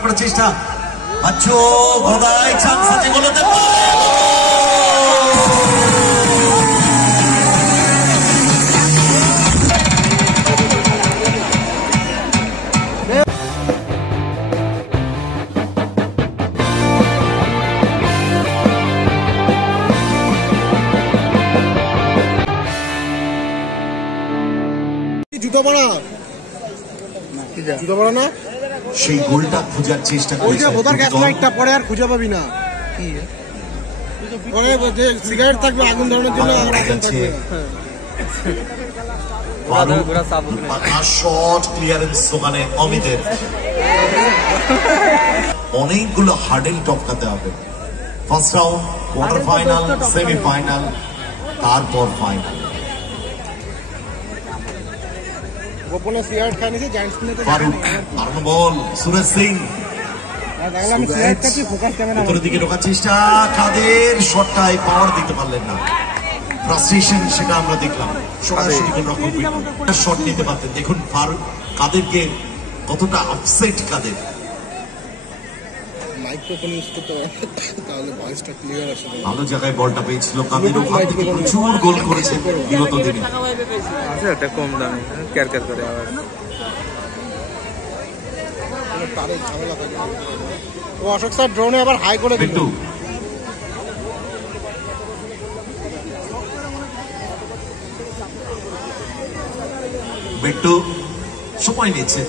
করার চেষ্টা বাচ্চু গদায় চান্স আছে গোলতে সেই গোলটা খোঁজার চেষ্টা করেছে পরে আর খুঁজে পাবি না পরে সিগারেট থাকবে আগুন ধরানোর জন্য শর্ট ক্লিয়ারেন্স দোকানে অমিতের অনেকগুলো হার্ডেল টপকাতে হবে first round quarter final semifinal তারপর ফাইনাল গোপনে সিগারেট খাই নিয়েছে জায়ান্টস কিনে তো বল সুরেশ সিং ভিতরের দিকে ঢোকার চেষ্টা কাদের শটটায় পাওয়ার দিতে পারলেন না ফ্রাস্ট্রেশন সেটা আমরা দেখলাম সরাসরি শট নিতে পারতেন দেখুন ফারুক কাদেরকে কতটা আপসেট কাদের ভালো জায়গায় বলটা পেয়েছিল কাদের ওখান থেকে প্রচুর গোল করেছে বিগত দিনে কম দামে কেয়ার করে আবার অশোক স্যার ড্রোনে আবার হাই করে দিল বিট্টু সময় নিচ্ছে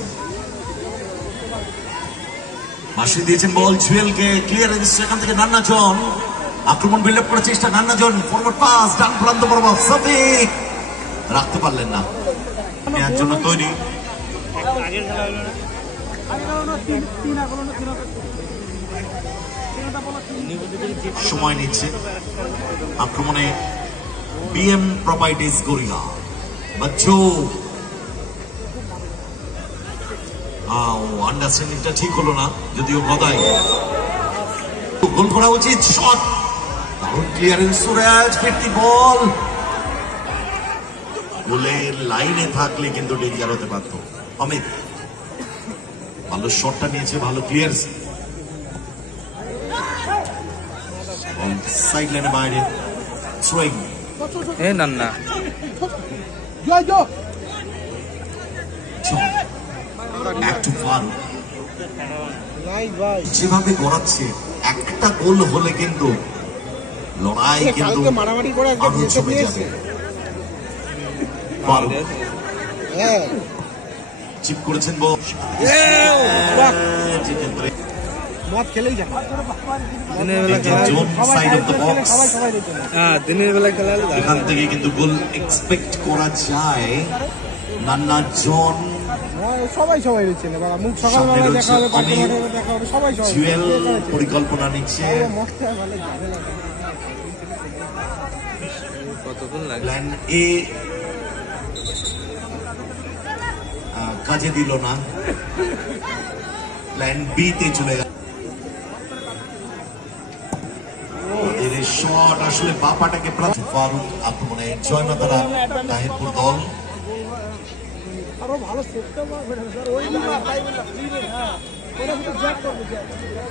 মাসি দিয়েছেন বল জুয়েলকে ক্লিয়ারেন্স সেখান থেকে নান্না জন আক্রমণ বিল্ড আপ করার চেষ্টা নান্না জন ফরওয়ার্ড পাস ডান প্রান্ত বরাবর সাফিক রাখতে পারলেন না এর জন্য তৈরি সময় নিচ্ছে আক্রমণে বিএম প্রপার্টিজ গড়িয়া বাচ্চু আন্ডারস্ট্যান্ডিংটা ঠিক হলো না যদিও গদাই গোল করা উচিত শট দারুণ ক্লিয়ারেন্স সুরাজ ফিরতি বল গোলের লাইনে থাকলে কিন্তু ডেঞ্জার হতে পারত অমিত ভালো শটটা নিয়েছে ভালো ক্লিয়ারেন্স সাইড লাইনে বাইরে থ্রোয়িং নান্না যেভাবে গড়াচ্ছে একটা গোল হলে কিন্তু লড়াই কিন্তু মারামারি করে চিপ করেছেন দিনের বেলা খেলা এখান থেকে কিন্তু গোল এক্সপেক্ট করা যায় নান্না জন সবাই রয়েছে মুখ সকালবেলা দেখা হবে সবাই জুয়েল পরিকল্পনা নিচ্ছে কতক্ষণ লাগে প্ল্যান এ কাজে দিল না প্ল্যান বি তে চলে গেল শট আসলে বাপাটাকে ফারুক আক্রমণে জয়মাতারা তাহিরপুর দল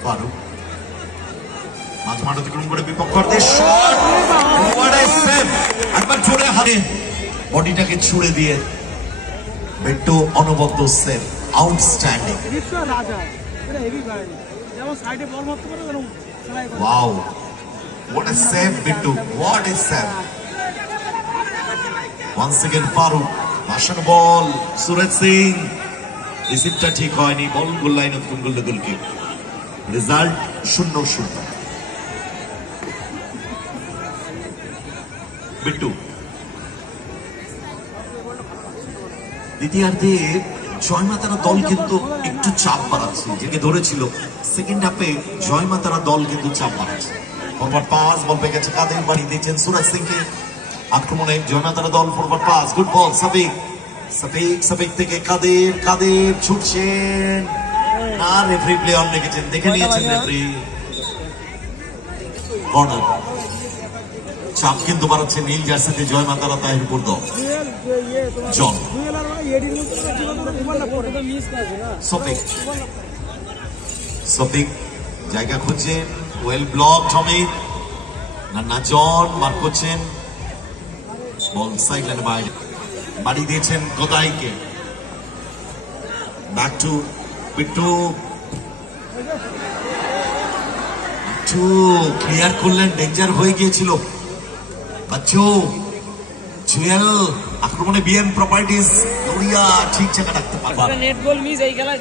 ফারুক মাঝ মাঠ অতিক্রম করে বিপক্ষের শট একবার জোরে হাতে বডিটাকে ছুড়ে দিয়ে বিট্টু অনবদ্য save outstanding wow what a save Bittu what a save once again Farooq ভাষণ বল সুরেশ সিং রিসিভটা ঠিক হয়নি বল গোল লাইন অতিক্রম করল গোলকিপ রেজাল্ট 0-0 বিট্টু দ্বিতীয়ার্ধে জয়মাতারা দল কিন্তু একটু চাপ বাড়াচ্ছে যেকে ধরেছিল সেকেন্ড হাফে জয়মাতারা দল কিন্তু চাপ বাড়াচ্ছে ফরওয়ার্ড পাস বল পেয়ে গেছে কাদের বাড়ি দিয়েছেন সুরাজ সিংকে আক্রমণে জয়মাতারা দল ফরওয়ার্ড পাস গুড বল সাবিক থেকে কাদের ছুটছেন না রেফারি প্লে অন রেখেছেন দেখে নিয়েছেন রেফারি কর্নার চাপ কিন্তু বাড়াচ্ছে নীল জার্সিতে জয়মাতারা তাহিরপুর দল জন সফিক জায়গা খুঁজছেন, ওয়েল ব্লক অমিত, নান্না জন মার করছেন, বল সাইডলাইন বাইরে বাড়ি দিয়েছেন গদাইকে, ব্যাক টু পিট্টু, ক্লিয়ার করলেন, ডেঞ্জার হয়ে গিয়েছিল। বাচ্চু জুয়েল আক্রমণে বিএম প্রপার্টিজ গড়িয়া ঠিক জায়গা রাখতে পারবে। নেট গোল মিস এই খেলা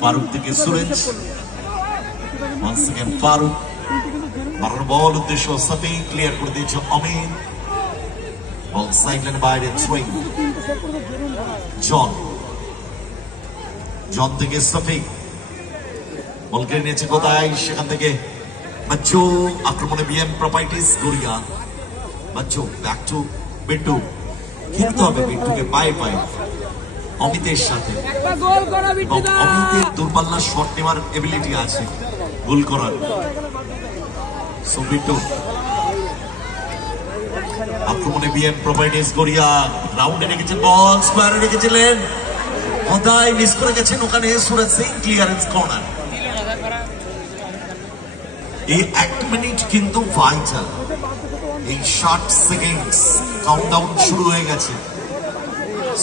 ফারুক থেকে সুরেজ, once again ফারুক, বাড়ানো বল উদ্দেশ্য সাফি, ক্লিয়ার করে দিয়েছে অমিত, বল সাইডলাইন বাইরে সুইং, জন থেকে সাফি, বল কেড়ে নিয়েছে কোথায়, সেখান থেকে বাচ্চু, আক্রমণে BM properties Garia, Bachchu back to Bittu, খেলতে হবে বিট্টুকে পায়ে পায়ে অমিতের সাথে, এবং অমিতের দূরপাল্লা শট নেওয়ার এবিলিটি আছে গোল করার। সো বিট্টু আক্রমণে বিএম প্রপার্টিজ গড়িয়া, রাউন্ডে রেখেছেন বল, স্কোয়ারে রেখেছিলেন, কোথায় মিস করে গেছেন ওখানে সুরজ সিং, ক্লিয়ারেন্স কর্নার। এই 1 মিনিট কিন্তু ভাইটাল, এই 60 সেকেন্ডস কাউন্টডাউন শুরু হয়ে গেছে।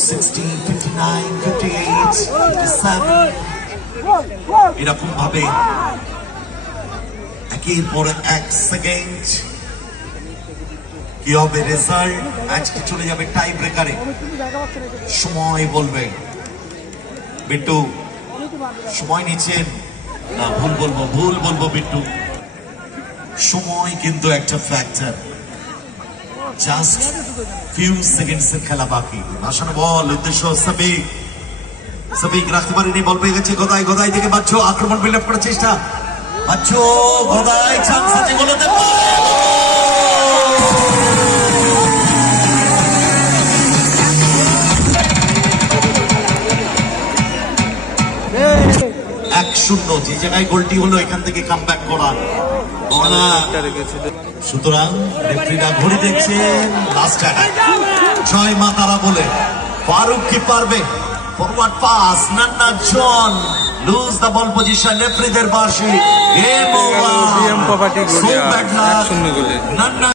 60, 59, 58, 57 এরকম ভাবে একের পর 1 সেকেন্ড। কি হবে রেজাল্ট? আজকে চলে যাবে টাই ব্রেকারে, সময় বলবে। বিট্টু সময় নিচ্ছেন না, ভুল বলবো বিট্টু, সময় কিন্তু একটা ফ্যাক্টর, জাস্ট ফিউ সেকেন্ডস এর খেলা বাকি। ভাসানো বল উদ্দেশ্য সাবিক রাখতে পারেনি, বল পেয়ে গেছে গদাই থেকে বাচ্চু, আক্রমণ বিল্ড আপ করার চেষ্টা, বাচ্চু গদাই চান্স আছে গোলতে, এক 0 যে জায়গায় গোলটি হলো, এখান থেকে কাম ব্যাক করা। সুতরাং রেফারিরা ঘড়ি দেখছেন, লাস্ট অ্যাটাক জয় মা তারা বলে, ফারুক কি পারবে? ফরওয়ার্ড পাস, নান্না জন লুজ দ্য বল পজিশন, রেফারিদের বাঁশি, গেম ওভার। নান্না